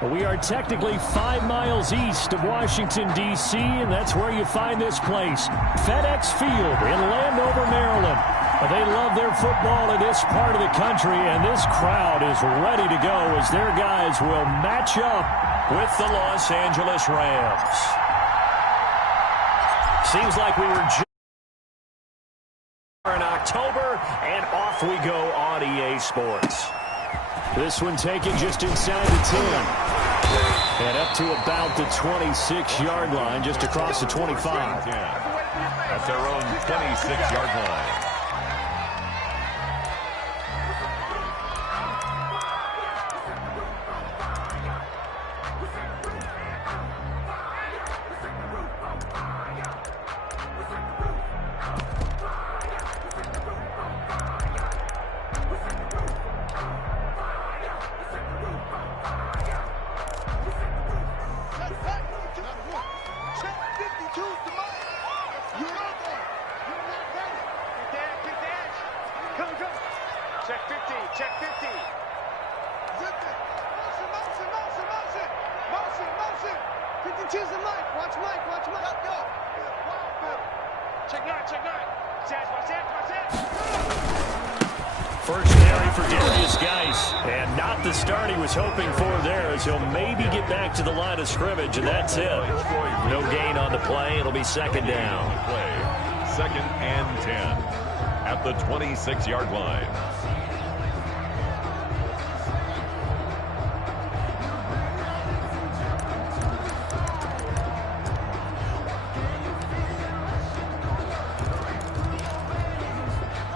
We are technically 5 miles east of Washington, D.C., and that's where you find this place, FedEx Field in Landover, Maryland. They love their football in this part of the country, and this crowd is ready to go as their guys will match up with the Los Angeles Rams. Seems like we were just in October, and off we go on EA Sports. This one taken just inside the 10. And up to about the 26-yard line, just across the 25. That's their own 26-yard line. First carry for Darius Geis, and not the start he was hoping for there, as he'll maybe get back to the line of scrimmage, and that's it. No gain on the play. It'll be second down. Second and 10 at the 26-yard line.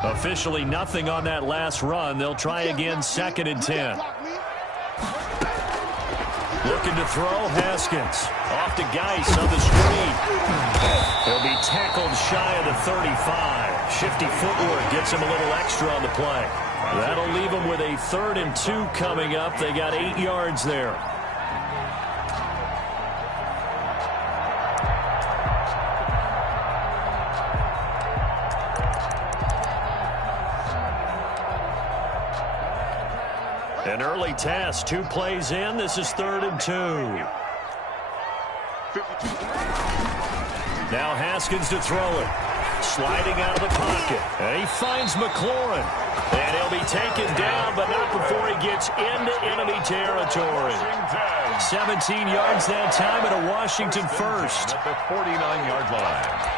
Officially nothing on that last run. They'll try again, second and 10. Looking to throw, Haskins. Off to Geis on the screen. He'll be tackled shy of the 35. Shifty footwork gets him a little extra on the play. That'll leave him with a 3rd and 2 coming up. They got 8 yards there. An early task, 2 plays in. This is 3rd and 2. Now Haskins to throw it. Sliding out of the pocket. And he finds McLaurin. And he'll be taken down, but not before he gets into enemy territory. 17 yards that time and a Washington first. At the 49-yard line.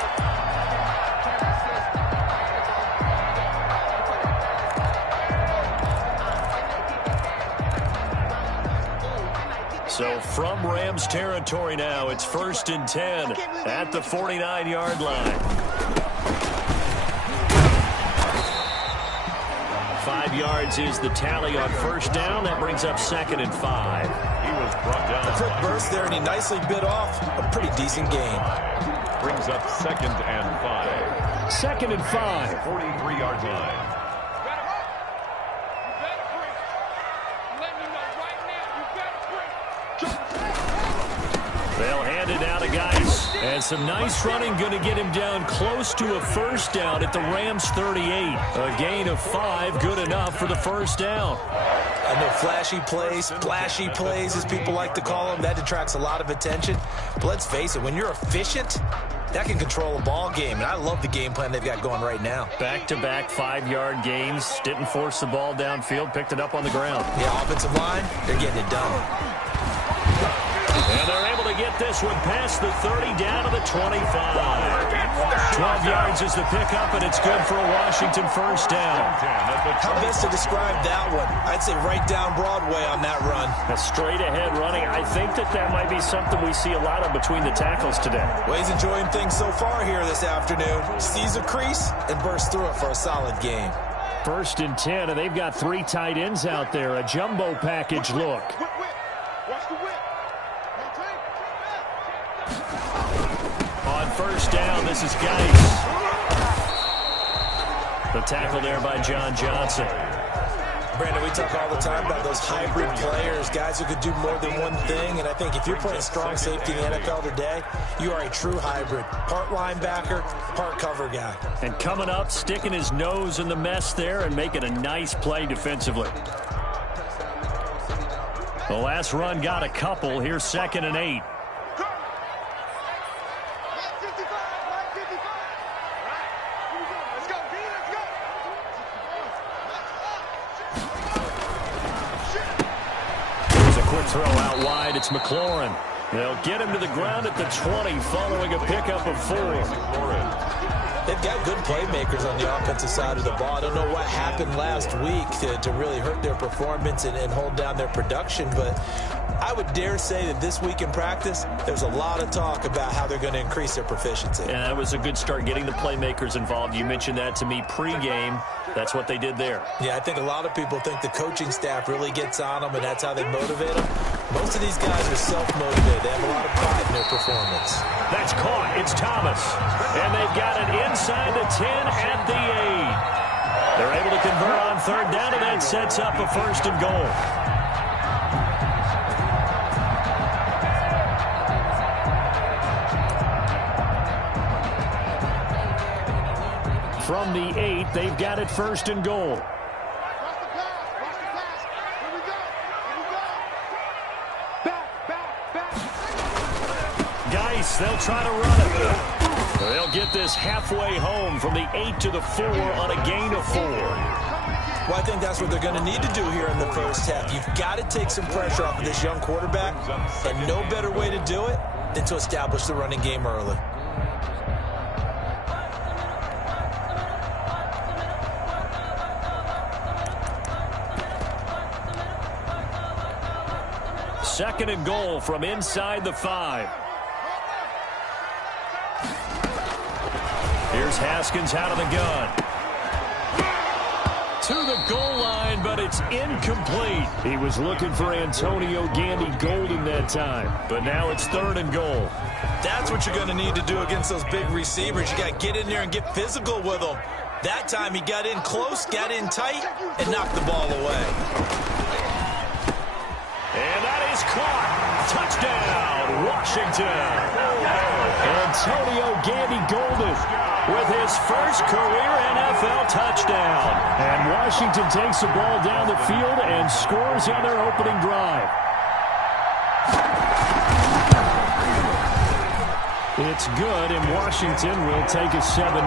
So from Rams territory now, it's 1st and 10 at the 49-yard line. 5 yards is the tally on first down. That brings up 2nd and 5. He was brought down. A quick burst there, and he nicely bit off a pretty decent gain. Brings up 2nd and 5. 2nd and 5. 43-yard line. They'll hand it down to Geis. And some nice running going to get him down close to a first down at the Rams 38. A gain of 5, good enough for the first down. I know flashy plays, splashy plays, as people like to call them, that attracts a lot of attention. But let's face it, when you're efficient, that can control a ball game. And I love the game plan they've got going right now. Back-to-back 5-yard gains. Didn't force the ball downfield. Picked it up on the ground. Yeah, offensive line, they're getting it done. And they're able to get this one past the 30 down to the 25. 12 yards is the pickup, and it's good for a Washington first down. How best to describe that one? I'd say right down Broadway on that run. A straight-ahead running. I think that might be something we see a lot of between the tackles today. Well, he's enjoying things so far here this afternoon. Sees a crease and bursts through it for a solid game. 1st and 10, and they've got 3 tight ends out there. A jumbo package look. On first down, this is Geis. The tackle there by John Johnson. Brandon, we talk all the time about those hybrid players, guys who could do more than one thing, and I think if you're playing strong safety in the NFL today, you are a true hybrid. Part linebacker, part cover guy. And coming up, sticking his nose in the mess there and making a nice play defensively. The last run got a couple. Here's 2nd and 8. Here's a quick throw out wide. It's McLaurin. They'll get him to the ground at the 20 following a pickup of 4. They've got good playmakers on the offensive side of the ball. I don't know what happened last week to really hurt their performance and hold down their production, but I would dare say that this week in practice, there's a lot of talk about how they're going to increase their proficiency. And that was a good start, getting the playmakers involved. You mentioned that to me pregame. That's what they did there. Yeah, I think a lot of people think the coaching staff really gets on them, and that's how they motivate them. Most of these guys are self-motivated. They have a lot of pride in their performance. That's caught. It's Thomas. And they've got it inside the 10 at the 8. They're able to convert on 3rd down, and that sets up a 1st and goal. From the 8, they've got it 1st and goal. Geis, they'll try to run it. They'll get this halfway home from the 8 to the 4 on a gain of 4. Well, I think that's what they're going to need to do here in the first half. You've got to take some pressure off of this young quarterback, and no better way to do it than to establish the running game early. Second and goal from inside the 5. Here's Haskins out of the gun. To the goal line, but it's incomplete. He was looking for Antonio Gandy Golden that time, but now it's 3rd and goal. That's what you're going to need to do against those big receivers. You got to get in there and get physical with them. That time he got in close, got in tight, and knocked the ball away. And that is caught. Touchdown, Washington. Antonio Gandy Golden with his first career NFL touchdown. And Washington takes the ball down the field and scores on their opening drive. It's good, and Washington will take a 7-0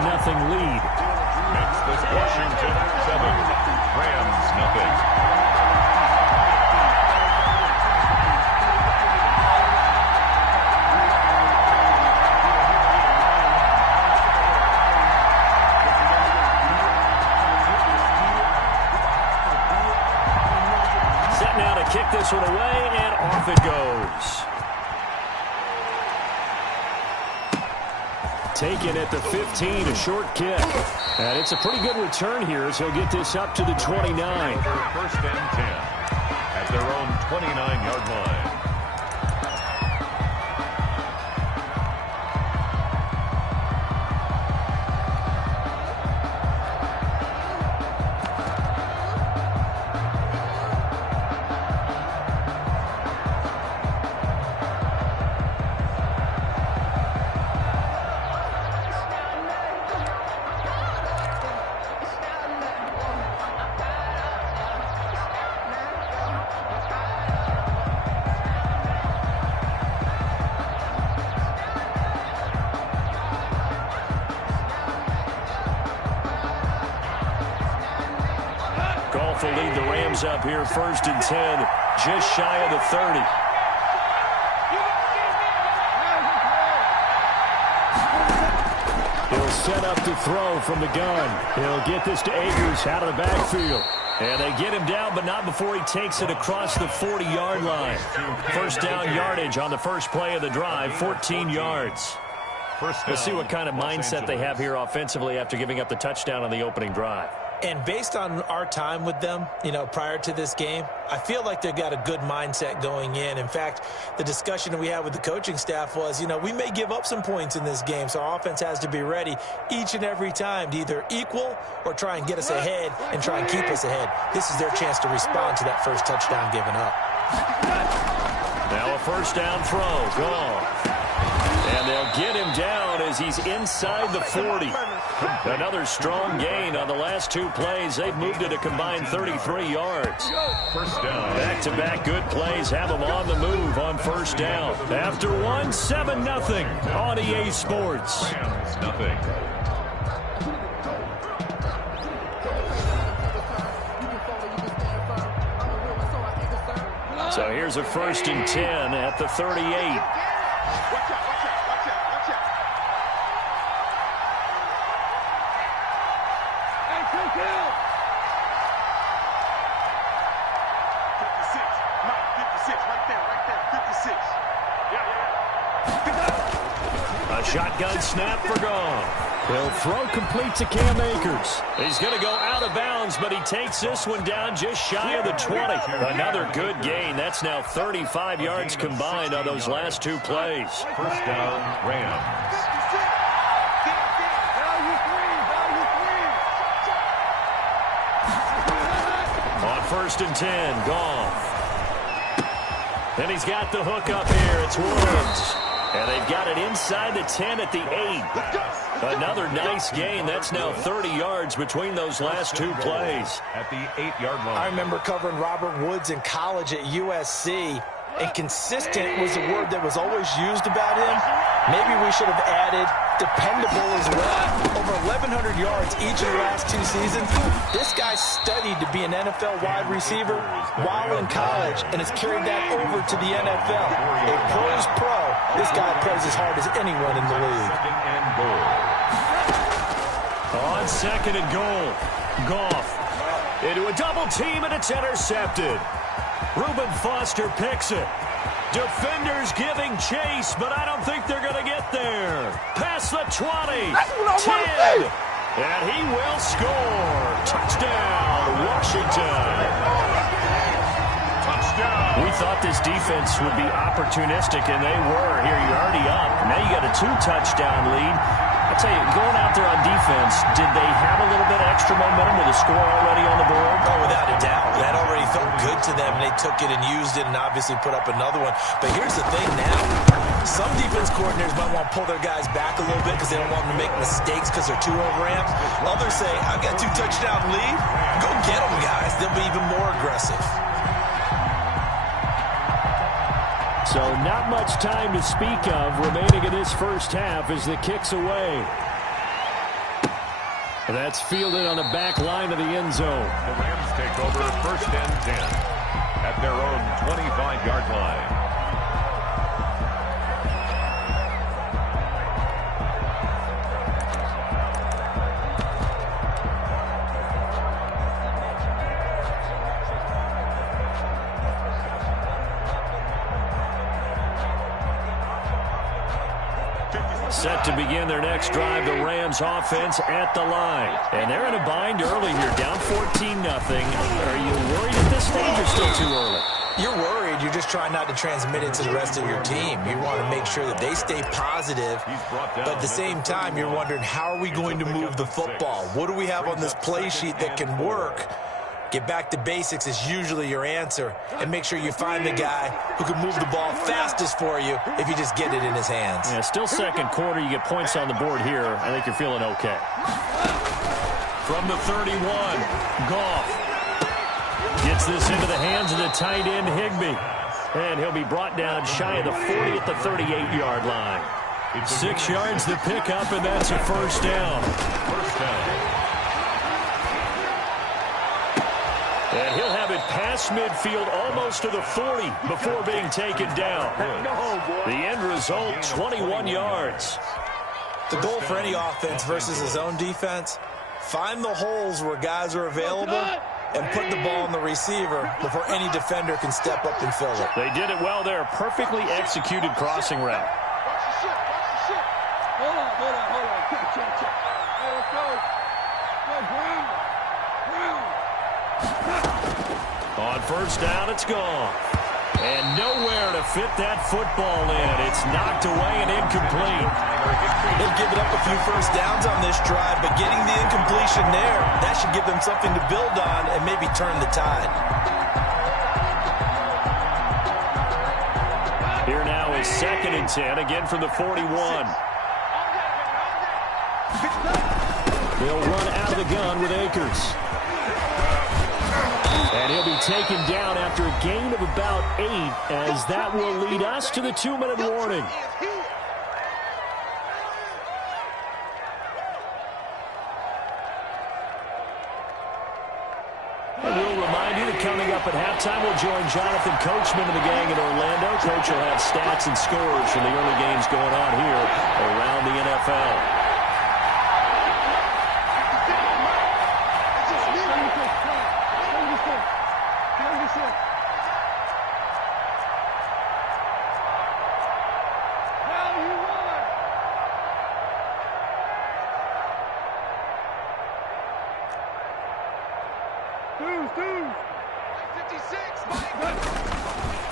lead. Makes this Washington 7, Rams nothing. Kick this one away, and off it goes. Taken at the 15, a short kick. And it's a pretty good return here as he'll get this up to the 29. 1st and 10 at their own 29-yard line. Will lead the Rams up here 1st and 10, just shy of the 30. He'll set up to throw from the gun. He'll get this to Akers out of the backfield. And they get him down, but not before he takes it across the 40-yard line. First down yardage on the first play of the drive, 14 yards. Let's see what kind of mindset they have here offensively after giving up the touchdown on the opening drive. And based on our time with them, prior to this game, I feel like they've got a good mindset going in. In fact, the discussion that we had with the coaching staff was, we may give up some points in this game, so our offense has to be ready each and every time to either equal or try and get us ahead and try and keep us ahead. This is their chance to respond to that first touchdown given up. Now a first down throw, gone. And they'll get him down as he's inside the 40. Another strong gain on the last two plays. They've moved it a combined 33 yards. First down. Back-to-back good plays have them on the move on first down. After one, 7-0 on EA Sports. Rams, nothing. So here's a 1st and 10 at the 38. A shotgun snap for Goff. He'll throw complete to Cam Akers. He's going to go out of bounds, but he takes this one down just shy of the 20. Another good gain. That's now 35 yards combined on those last two plays. First down, Rams. On 1st and 10, Goff. And he's got the hook up here. It's Woods. And they've got it inside the 10 at the 8. Another nice gain. That's now 30 yards between those last two plays. At the 8-yard line. I remember covering Robert Woods in college at USC, and consistent was the word that was always used about him. Maybe we should have added dependable as well. Over 1,100 yards each of the last two seasons. This guy studied to be an NFL wide receiver while in college and has carried that over to the NFL. A pro's pro. This guy plays as hard as anyone in the league. Second and goal. On 2nd and goal, Goff into a double team, and it's intercepted. Reuben Foster picks it. Defenders giving chase, but I don't think they're going to get there. Past the 20, 10, and he will score. Touchdown, Washington. Touchdown. We thought this defense would be opportunistic, and they were. Here, you're already up. Now you got a 2-touchdown lead. I'll tell you, going out there on defense, did they have a little bit of extra momentum with a score already on the board? Oh, without a doubt. That already felt good to them. They took it and used it and obviously put up another one. But here's the thing now. Some defense coordinators might want to pull their guys back a little bit because they don't want them to make mistakes because they're too overamped. Others say, I've got 2-touchdown lead. Go get them, guys. They'll be even more aggressive. So not much time to speak of remaining in this first half as the kick's away. That's fielded on the back line of the end zone. The Rams take over 1st and 10 at their own 25-yard line. Set to begin their next drive, the Rams offense at the line. And they're in a bind early here, down 14-0. Are you worried at this stage or still too early? You're worried. You're just trying not to transmit it to the rest of your team. You want to make sure that they stay positive. But at the same time, you're wondering, how are we going to move the football? What do we have on this play sheet that can work? Get back to basics is usually your answer, and make sure you find the guy who can move the ball fastest for you if you just get it in his hands. Yeah, still second quarter. You get points on the board here. I think you're feeling okay. From the 31, Goff gets this into the hands of the tight end, Higbee. And he'll be brought down shy of the 40 at the 38-yard line. 6 yards to pick up, and that's a first down. First down. And he'll have it past midfield almost to the 40 before being taken down. The end result, 21 yards. The goal for any offense versus his own defense, find the holes where guys are available and put the ball on the receiver before any defender can step up and fill it. They did it well there. Perfectly executed crossing route. Hold on. Check. Hey, let's go. On first down, it's gone. And nowhere to fit that football in. It's knocked away and incomplete. They've given up a few first downs on this drive, but getting the incompletion there, that should give them something to build on and maybe turn the tide. Here now is 2nd and 10, again from the 41. They'll run out of the gun with Akers. And he'll be taken down after a gain of about 8, as that will lead us to the 2-minute warning. And we'll remind you that coming up at halftime, we'll join Jonathan Coachman of the gang in Orlando. Coach will have stats and scores from the early games going on here around the NFL.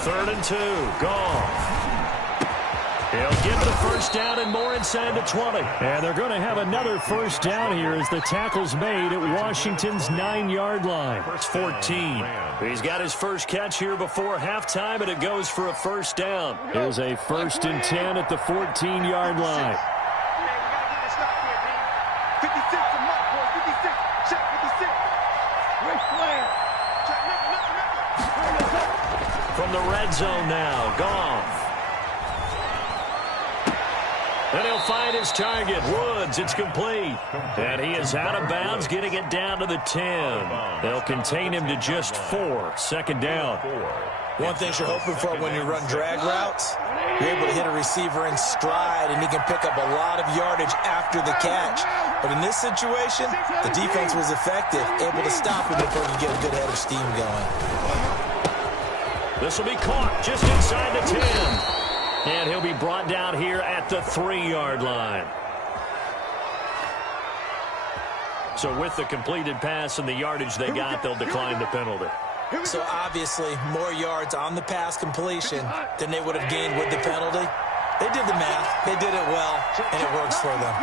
Third and 2, gone. He'll get the first down and more inside the 20. And they're going to have another first down here as the tackle's made at Washington's 9-yard line. It's 14. He's got his first catch here before halftime, and it goes for a first down. Here's a 1st and 10 at the 14-yard line. From the red zone now, Goff. And he'll find his target, Woods. It's complete. And he is out of bounds, getting it down to the 10. They'll contain him to just 4. Second down. One thing you're hoping for when you run drag routes, you're able to hit a receiver in stride, and he can pick up a lot of yardage after the catch. But in this situation, the defense was effective, able to stop him before you get a good head of steam going. This will be caught just inside the 10. And he'll be brought down here at the 3-yard line. So with the completed pass and the yardage they got, they'll decline the penalty. So obviously more yards on the pass completion than they would have gained with the penalty. They did the math. They did it well, and it works for them.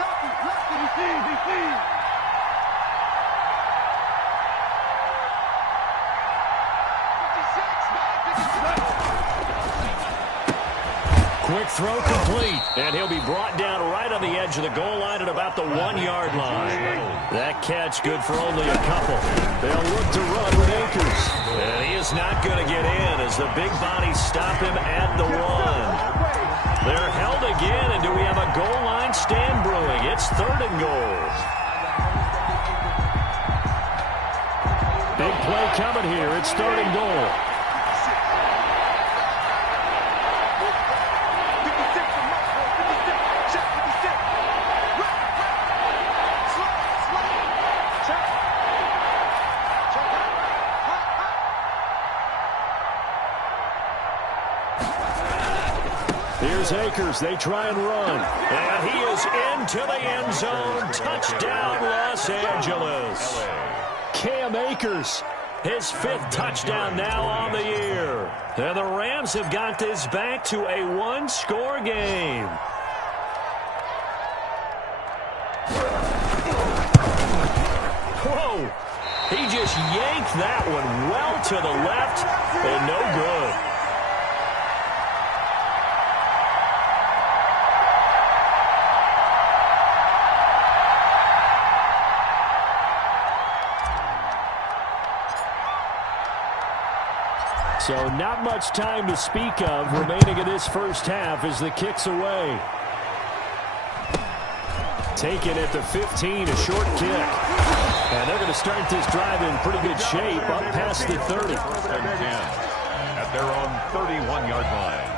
Quick throw complete, and he'll be brought down right on the edge of the goal line at about the 1-yard line. That catch good for only a couple. They'll look to run with Akers. And he is not going to get in as the big bodies stop him at the 1. They're held again, and do we have a goal line stand brewing? It's 3rd and goal. Big play coming here. It's 3rd and goal. Here's Akers. They try and run. And he is into the end zone. Touchdown, Los Angeles. Cam Akers, his 5th touchdown now on the year. And the Rams have got this back to a 1-score game. Whoa. He just yanked that one well to the left and no good. So not much time to speak of remaining in this first half as the kick's away. Taken at the 15, a short kick. And they're going to start this drive in pretty good shape up past the 30. At their own 31-yard line.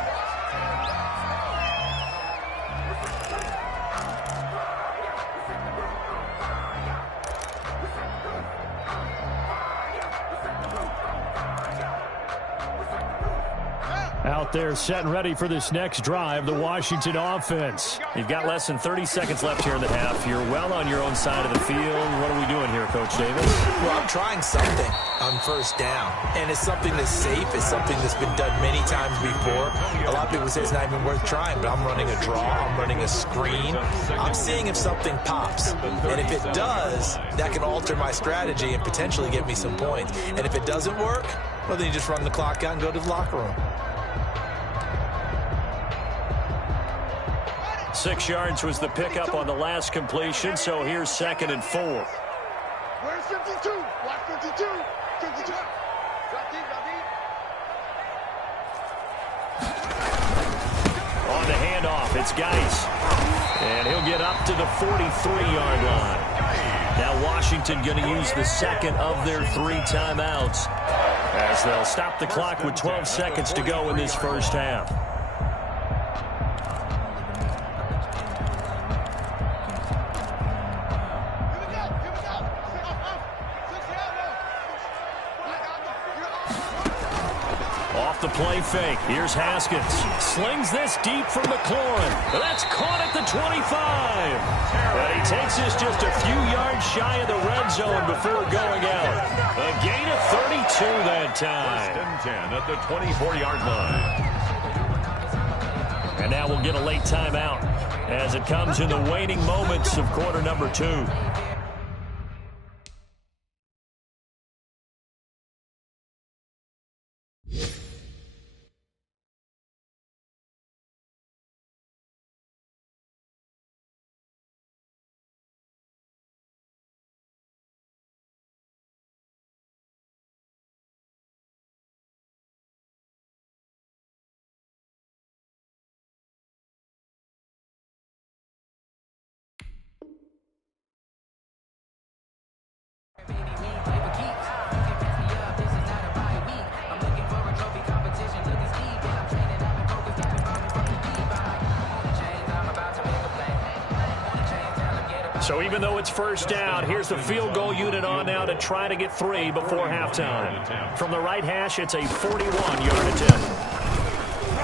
Out there set and ready for this next drive, the Washington offense. You've got less than 30 seconds left here in the half. You're well on your own side of the field. What are we doing here, Coach Davis? Well, I'm trying something on first down, and it's something that's safe. It's something that's been done many times before. A lot of people say it's not even worth trying, but I'm running a draw. I'm running a screen. I'm seeing if something pops, and if it does, that can alter my strategy and potentially get me some points. And if it doesn't work, well, then you just run the clock out and go to the locker room. 6 yards was the pickup on the last completion, so here's 2nd and 4. Where's 52? Watch 52. 52. It's Geis. And he'll get up to the 43-yard line. Now Washington going to use the second of their 3 timeouts as they'll stop the clock with 12 seconds to go in this first half. The play fake. Here's Haskins. Slings this deep from McLaurin. That's caught at the 25. But he takes this just a few yards shy of the red zone before going out. A gain of 32 that time. First and 10 at the 24-yard line. And now we'll get a late timeout as it comes in the waning moments of quarter number 2. So even though it's first down, here's the field goal unit on now to try to get 3 before halftime. From the right hash, it's a 41-yard attempt.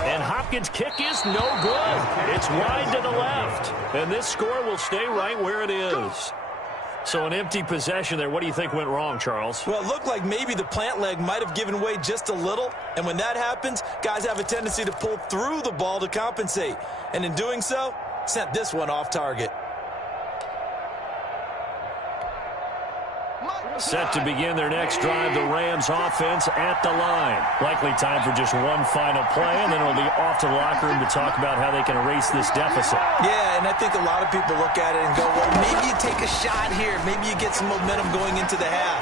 And Hopkins' kick is no good. It's wide to the left. And this score will stay right where it is. So an empty possession there. What do you think went wrong, Charles? Well, it looked like maybe the plant leg might have given way just a little. And when that happens, guys have a tendency to pull through the ball to compensate. And in doing so, sent this one off target. Set to begin their next drive, the Rams offense at the line. Likely time for just one final play, and then it'll be off to the locker room to talk about how they can erase this deficit. Yeah, and I think a lot of people look at it and go, well, maybe you take a shot here. Maybe you get some momentum going into the half.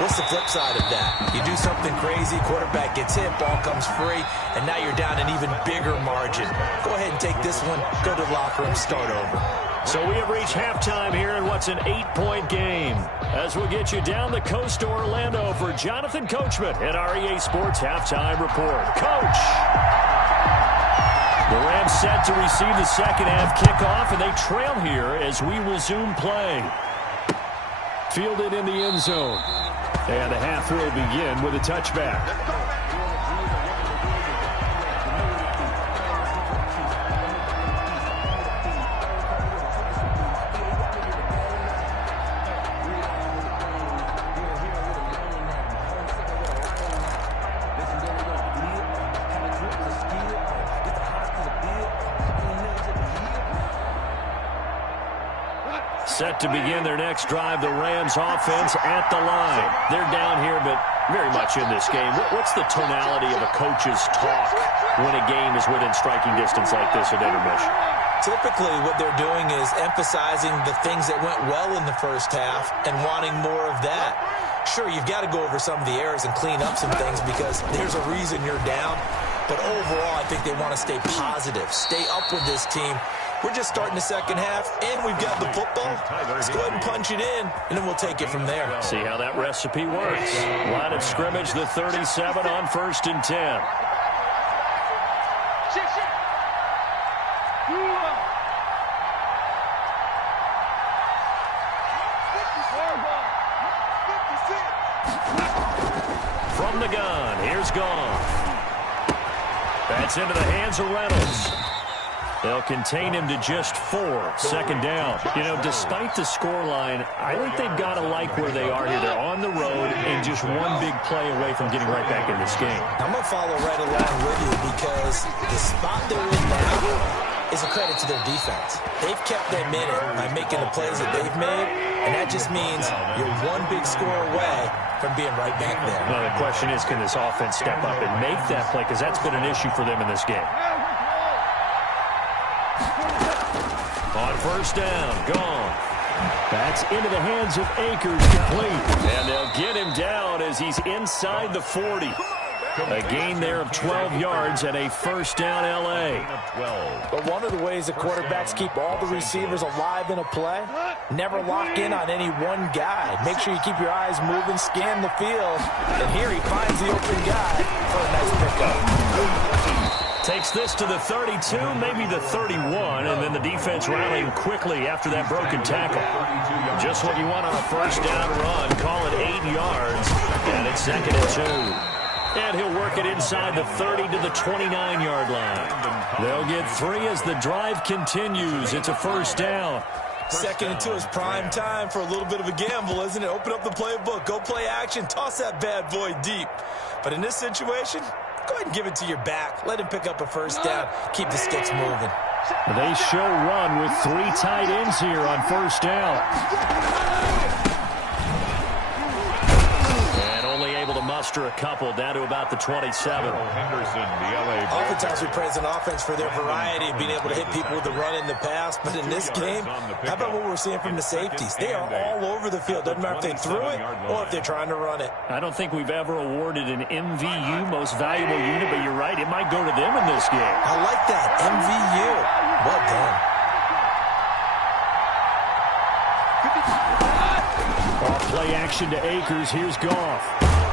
What's the flip side of that? You do something crazy, quarterback gets hit, ball comes free, and now you're down an even bigger margin. Go ahead and take this one, go to the locker room, start over. So we have reached halftime here in what's an 8-point game. As we'll get you down the coast to Orlando for Jonathan Coachman at our EA Sports Halftime Report. Coach! The Rams set to receive the second half kickoff, and they trail here as we resume play. Fielded in the end zone. And the half will begin with a touchback. Set to begin their next drive, the Rams offense at the line. They're down here, but very much in this game. What's the tonality of a coach's talk when a game is within striking distance like this at intermission? Typically, what they're doing is emphasizing the things that went well in the first half and wanting more of that. Sure, you've got to go over some of the errors and clean up some things because there's a reason you're down. But overall, I think they want to stay positive, stay up with this team. We're just starting the second half, and we've got the football. Let's go ahead and punch it in, and then we'll take it from there. See how that recipe works. Line of scrimmage, the 37 on 1st and 10. From the gun, here's Gone. That's into the hands of Reynolds. They'll contain him to just 4. Second down. You know, despite the scoreline, I think they've got to like where they are here. They're on the road and just one big play away from getting right back in this game. I'm going to follow right along with you because the spot they're in now is a credit to their defense. They've kept them in it by making the plays that they've made, and that just means you're one big score away from being right back there. Well, the question is, can this offense step up and make that play? Because that's been an issue for them in this game. On first down, Gone. That's into the hands of Akers, complete. And they'll get him down as he's inside the 40. A gain there of 12 yards and a first down L.A. But one of the ways the quarterbacks keep all the receivers alive in a play, never lock in on any one guy. Make sure you keep your eyes moving, scan the field, and here he finds the open guy for a nice pickup. Takes this to the 32, maybe the 31, and then the defense rallying quickly after that broken tackle. Just what you want on a first down run. Call it 8 yards, and it's 2nd and 2. And he'll work it inside the 30 to the 29-yard line. They'll get 3 as the drive continues. It's a first down. 2nd and 2 is prime time for a little bit of a gamble, isn't it? Open up the playbook, go play action, toss that bad boy deep. But in this situation, go ahead and give it to your back. Let him pick up a first down. Keep the sticks moving. They show run with 3 tight ends here on first down. To muster a couple down to about the 27. Henderson, the LA. Oftentimes we praise an offense for their variety of being able to hit people with the run in the pass, but in this game, how about what we're seeing from the safeties? They are all over the field. Doesn't matter if they threw it or if they're trying to run it. I don't think we've ever awarded an MVU, most valuable unit, but you're right, it might go to them in this game. I like that, MVU. Well done. Play action to Akers. Here's Goff.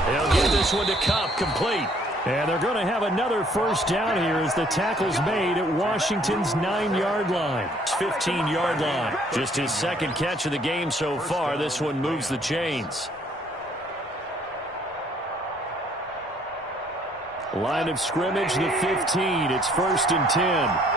They'll get this one to Kupp, complete. And they're going to have another first down here as the tackle's made at Washington's 9-yard line. 15-yard line. Just his 2nd catch of the game so far. This one moves the chains. Line of scrimmage, the 15. It's 1st and 10.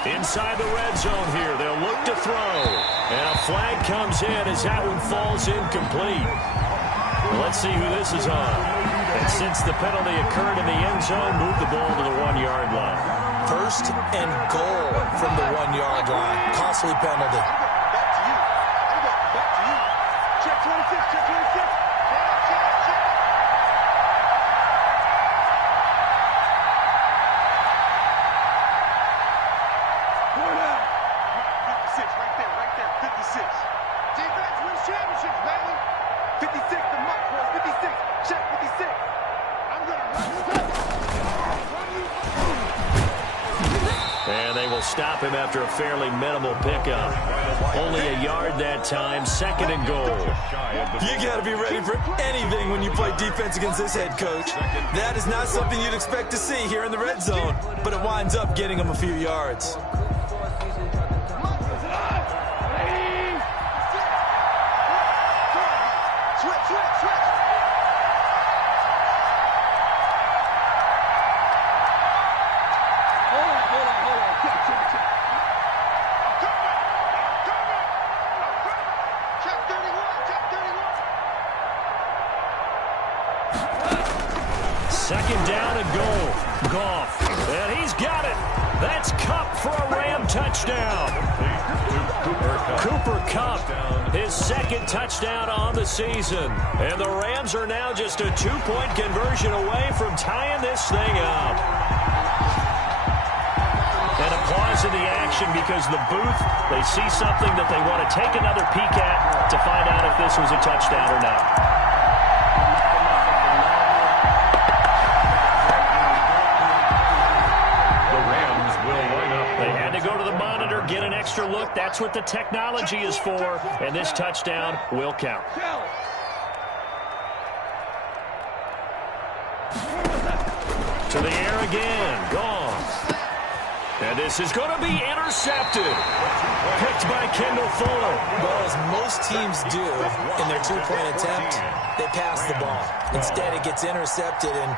Inside the red zone here. They'll look to throw. And a flag comes in as that one falls incomplete. Let's see who this is on. And since the penalty occurred in the end zone, move the ball to the 1-yard line. 1st and goal from the 1-yard line. Costly penalty. Back to you. Check 26, check 26. Stop him after a fairly minimal pickup. Only a yard that time. 2nd and goal. You got to be ready for anything when you play defense against this head coach. That is not something you'd expect to see here in the red zone, but it winds up getting him a few yards. Second down and goal. Goff. And he's got it. That's Kupp for a Ram touchdown. Cooper Kupp, his 2nd touchdown on the season. And the Rams are now just a 2-point conversion away from tying this thing up. And a pause in the action because the booth, they see something that they want to take another peek at to find out if this was a touchdown or not. Get an extra look. That's what the technology is for. And this touchdown will count. To the air again. Gone. And this is going to be intercepted. Picked by Kendall Fuller. Well, as most teams do in their 2-point attempt, they pass the ball. Instead, it gets intercepted. And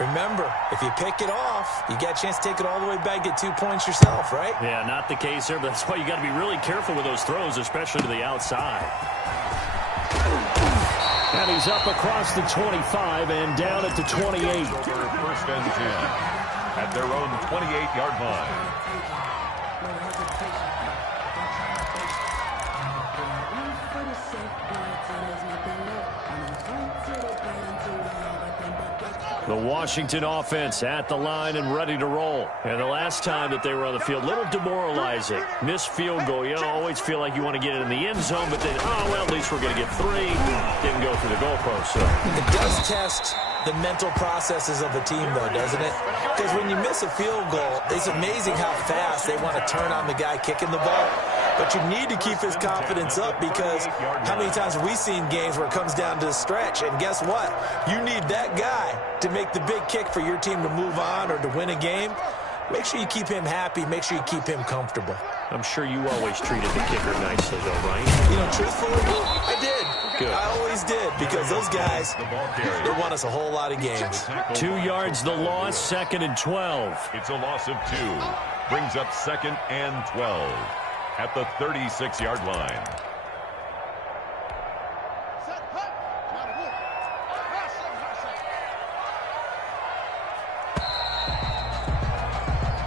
remember, if you pick it off, you got a chance to take it all the way back, get 2 points yourself, right? Yeah, not the case here, but that's why you got to be really careful with those throws, especially to the outside. And he's up across the 25 and down at the 28. 1st and 10 at their own 28-yard line. The Washington offense at the line and ready to roll. And the last time that they were on the field, a little demoralizing. Missed field goal. You always feel like you want to get it in the end zone, but then, oh, well, at least we're going to get 3. Didn't go through the goalpost. So. It does test the mental processes of the team, though, doesn't it? Because when you miss a field goal, it's amazing how fast they want to turn on the guy kicking the ball. But you need to keep his confidence up, because how many times have we seen games where it comes down to the stretch? And guess what? You need that guy to make the big kick for your team to move on or to win a game. Make sure you keep him happy. Make sure you keep him comfortable. I'm sure you always treated the kicker nicely, though, right? You know, truthfully, I did. Good. I always did, because those guys, they won us a whole lot of games. 2 yards the loss, 2nd and 12. It's a loss of 2. Brings up 2nd and 12 at the 36-yard line.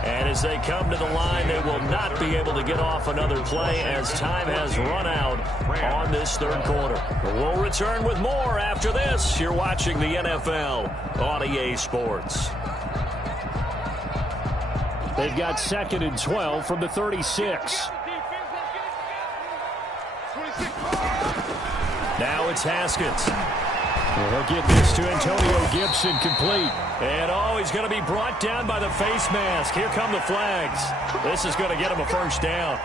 And as they come to the line, they will not be able to get off another play as time has run out on this 3rd quarter. We'll return with more after this. You're watching the NFL on EA Sports. They've got 2nd and 12 from the 36. Now it's Haskins. They'll get this to Antonio Gibson, complete. And, oh, he's going to be brought down by the face mask. Here come the flags. This is going to get him a 1st down.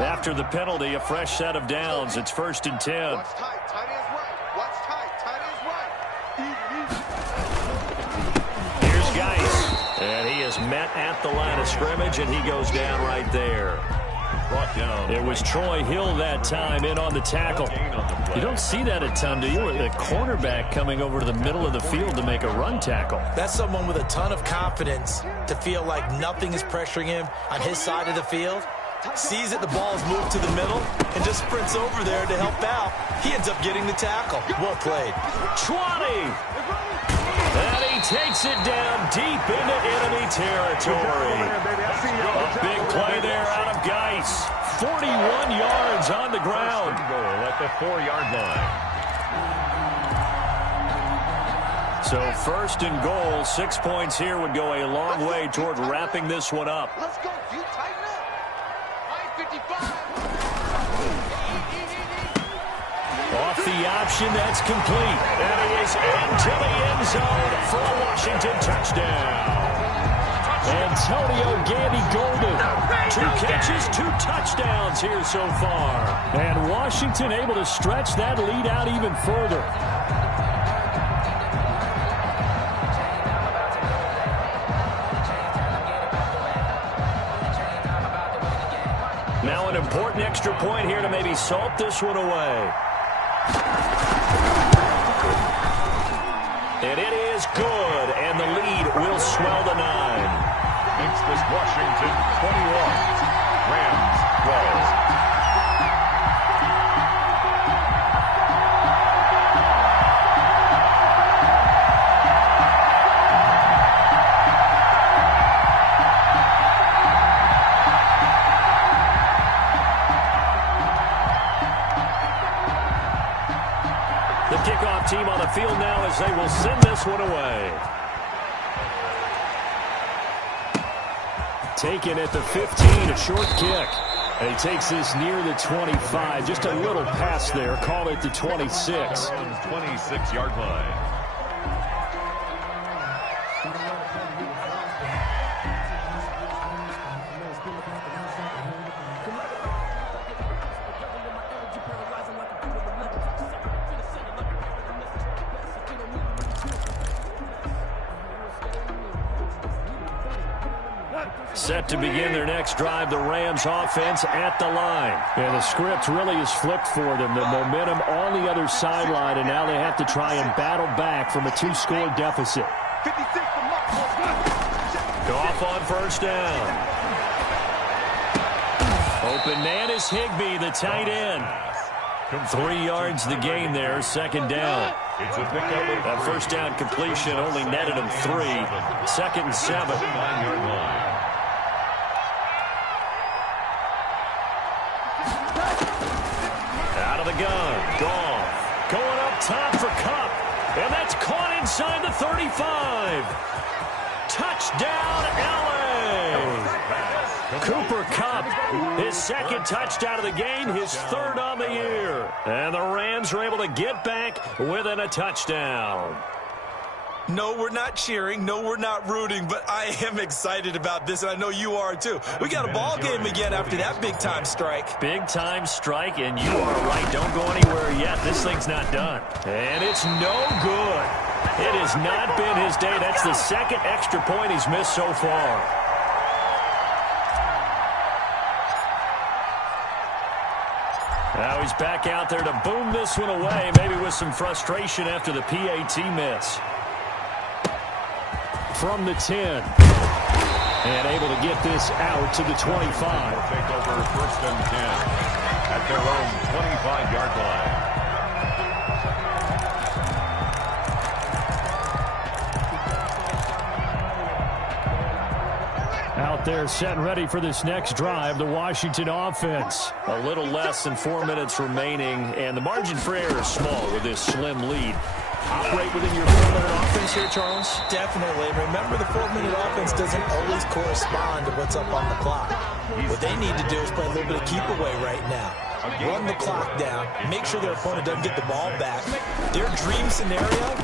After the penalty, a fresh set of downs. It's 1st and 10. What's tight? Tight is right. What's tight? Tight is right. Here's Geis. And he is met at the line of scrimmage, and he goes down right there. Brought down. It was Troy Hill that time in on the tackle. You don't see that a ton, do you? The cornerback coming over to the middle of the field to make a run tackle. That's someone with a ton of confidence to feel like nothing is pressuring him on his side of the field. Sees that the ball is moved to the middle and just sprints over there to help out. He ends up getting the tackle. Well played. 20! And he takes it down deep into enemy territory. A big play there out of Geis. 41 yards on the ground. Goal at the 4-yard line. So 1st and goal, 6 points here would go a long way toward wrapping this one up. Let's go. You tighten up. 55. Off the option, that's complete. And he is into the end zone for a Washington touchdown. Antonio Gandy-Golden. 2 catches, 2 touchdowns here so far. And Washington able to stretch that lead out even further. Now an important extra point here to maybe salt this one away. And it is good, and the lead will swell to 9. Makes this Washington 21. Rams 12. The kickoff team on the field now as they will send this one away. Taken at the 15, a short kick. And he takes this near the 25. Just a little pass there. Call it the 26. 26-yard line. Set to begin their next drive, the Rams offense at the line. And the script really is flipped for them. The momentum on the other sideline, and now they have to try and battle back from a 2-score deficit. 56 for Mark. Goff on 1st down. Open man is Higbee, the tight end. 3 yards the gain there, 2nd down. It's a pickup. That 1st down completion only netted him 3. 2nd and 7. 9-yard line. gun. Goff going up top for Kupp. And that's caught inside the 35. Touchdown, L.A. Cooper Kupp, his second touchdown of the game, his third on the year. And the Rams are able to get back within a touchdown. No, we're not cheering. No, we're not rooting. But I am excited about this, and I know you are too. We got a ball game again after that big-time strike. Big-time strike, and you are right. Don't go anywhere yet. This thing's not done. And it's no good. It has not been his day. That's the second extra point he's missed so far. Now he's back out there to boom this one away, maybe with some frustration after the PAT miss. From the 10. And able to get this out to the 25. They'll take over first and 10 at their own 25-yard line. Out there set and ready for this next drive, the Washington offense. A little less than 4 minutes remaining, and the margin for error is small with this slim lead. Operate within your 4-minute offense here, Charles? Definitely. Remember, the 4-minute offense doesn't always correspond to what's up on the clock. What they need to do is play a little bit of keep away right now. Run the clock down. Make sure their opponent doesn't get the ball back. Their dream scenario,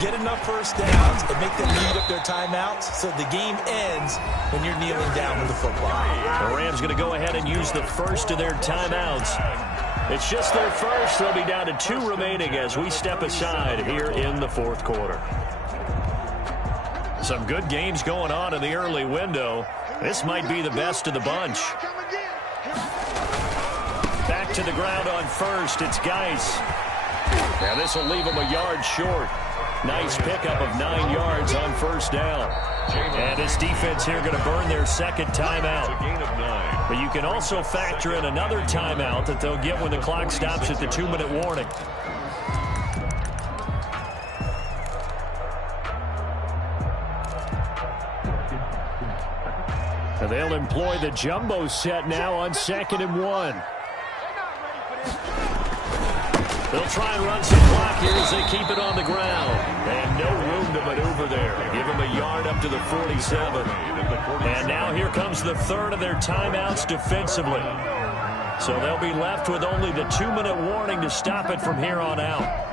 get enough first downs and make them eat up their timeouts so the game ends when you're kneeling down with the football. The Rams going to go ahead and use the first of their timeouts. It's just their first. They'll be down to 2 remaining as we step aside here in the fourth quarter. Some good games going on in the early window. This might be the best of the bunch. Back to the ground on first. It's Geis. Now this will leave him a yard short. Nice pickup of 9 yards on first down. And his defense here going to burn their second timeout. A gain of 9. But you can also factor in another timeout that they'll get when the clock stops at the 2-minute warning. And they'll employ the jumbo set now on 2nd and 1. They'll try and run some clock here as they keep it on the ground. And no room to maneuver there. Give them a yard up to the 47. And now here comes the third of their timeouts defensively. So they'll be left with only the 2-minute warning to stop it from here on out.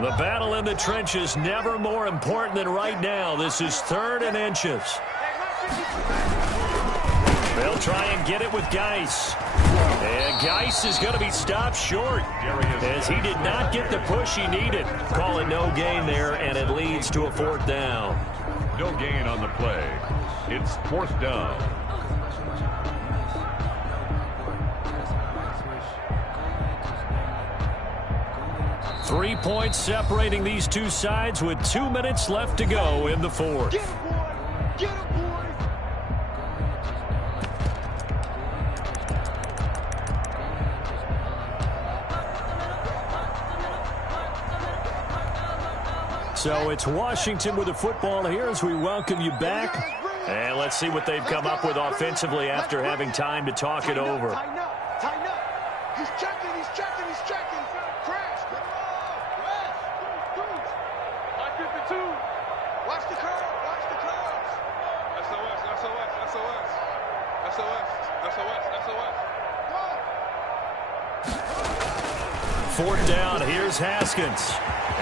The battle in the trenches never more important than right now. This is 3rd and inches. They'll try and get it with Geis. And Geis is going to be stopped short as he did not get the push he needed. Call it no gain there, and it leads to a 4th down. No gain on the play. It's 4th down. 3 points separating these two sides with 2 minutes left to go in the fourth. So it's Washington with the football here as we welcome you back. And let's see what they've come up with offensively after having time to talk it over. Tighten up, tighten up. He's checking, he's checking, he's checking. Crash. Like 52. Watch the curve, watch the curves. SOS, SOS, SOS. SOS, SOS, SOS. 4th down, here's Haskins.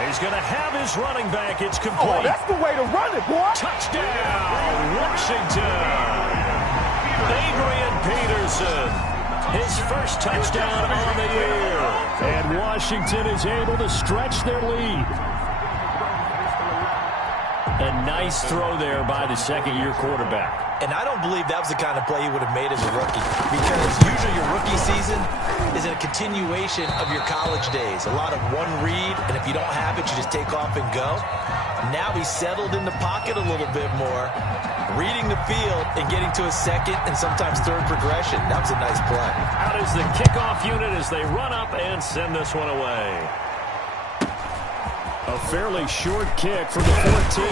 He's going to have his running back. It's complete. Oh, that's the way to run it, boy. Touchdown, Washington. Adrian Peterson. His first touchdown on the year. And Washington is able to stretch their lead. A nice throw there by the second-year quarterback. And I don't believe that was the kind of play he would have made as a rookie, because usually your rookie season is a continuation of your college days. A lot of one read, and if you don't have it, you just take off and go. Now he's settled in the pocket a little bit more, reading the field and getting to a second and sometimes third progression. That was a nice play. Out is the kickoff unit as they run up and send this one away. A fairly short kick from the 14.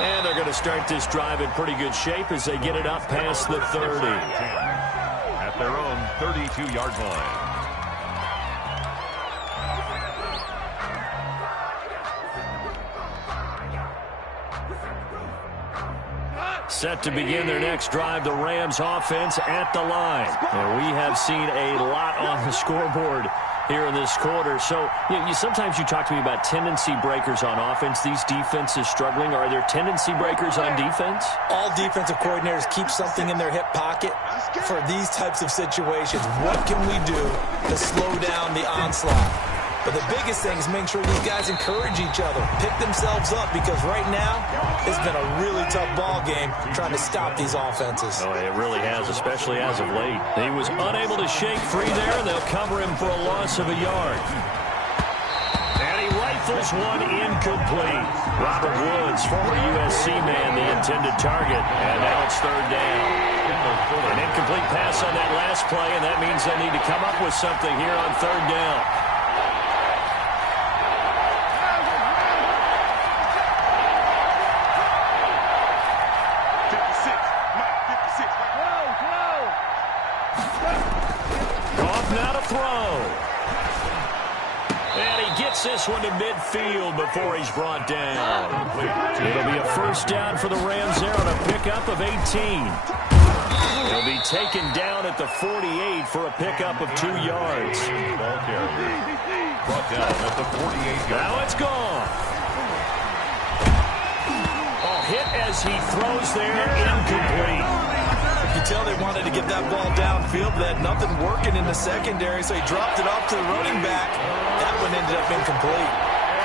And they're going to start this drive in pretty good shape as they get it up past the 30. At their own 32-yard line. Set to begin their next drive, the Rams offense at the line. And we have seen a lot on the scoreboard here in this quarter. So sometimes you talk to me about tendency breakers on offense. These defenses struggling. Are there tendency breakers on defense? All defensive coordinators keep something in their hip pocket for these types of situations. What can we do to slow down the onslaught? But the biggest thing is make sure these guys encourage each other, pick themselves up, because right now it's been a really tough ball game trying to stop these offenses. Oh, it really has, especially as of late. He was unable to shake free there, and they'll cover him for a loss of a yard. And he rifles one incomplete. Robert Woods, former USC man, the intended target. And now it's third down. An incomplete pass on that last play, and that means they need to come up with something here on third down. This one to midfield before he's brought down. It'll be a first down for the Rams there on a pickup of 18. He'll be taken down at the 48 for a pickup of 2 yards. Ball carrier brought down at the 48. Now it's gone. A hit as he throws there, incomplete. You can tell they wanted to get that ball downfield, but they had nothing working in the secondary, so he dropped it off to the running back. That one ended up incomplete.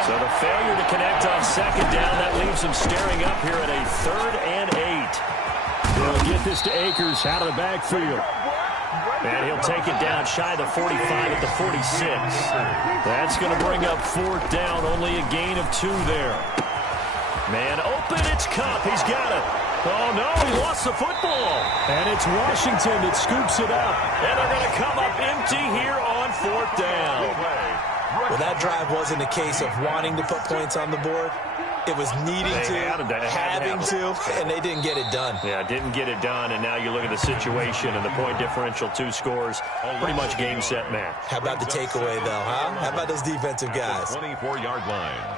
So the failure to connect on second down, that leaves him staring up here at a 3rd and 8. He'll get this to Akers out of the backfield. And he'll take it down shy of the 45 at the 46. That's going to bring up 4th down, only a gain of 2 there. Man open, it's Cup. He's got it. Oh, no, he lost the football. And it's Washington that scoops it up. And they're going to come up empty here on 4th down. Well, that drive wasn't a case of wanting to put points on the board. It was needing having to, and they didn't get it done. Yeah, didn't get it done, and now you look at the situation and the point differential, 2 scores, pretty much game, set, match. How about the takeaway, though, huh? How about those defensive guys? 24-yard line.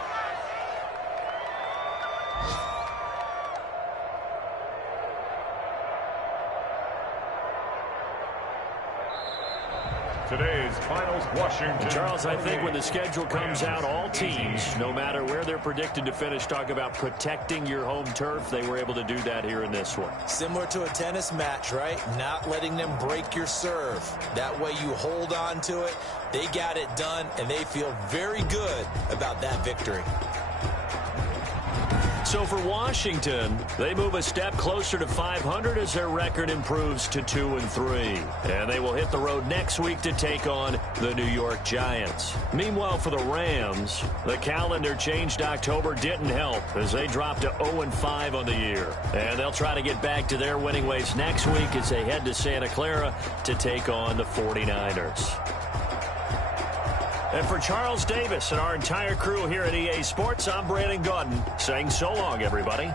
Today's finals, Washington. Charles, I think when the schedule comes out, all teams, no matter where they're predicted to finish, talk about protecting your home turf. They were able to do that here in this one. Similar to a tennis match, right? Not letting them break your serve. That way you hold on to it. They got it done, and they feel very good about that victory. So for Washington, they move a step closer to 500 as their record improves to 2-3. And they will hit the road next week to take on the New York Giants. Meanwhile, for the Rams, the calendar changed October didn't help as they dropped to 0-5 on the year. And they'll try to get back to their winning ways next week as they head to Santa Clara to take on the 49ers. And for Charles Davis and our entire crew here at EA Sports, I'm Brandon Gaudin saying so long, everybody.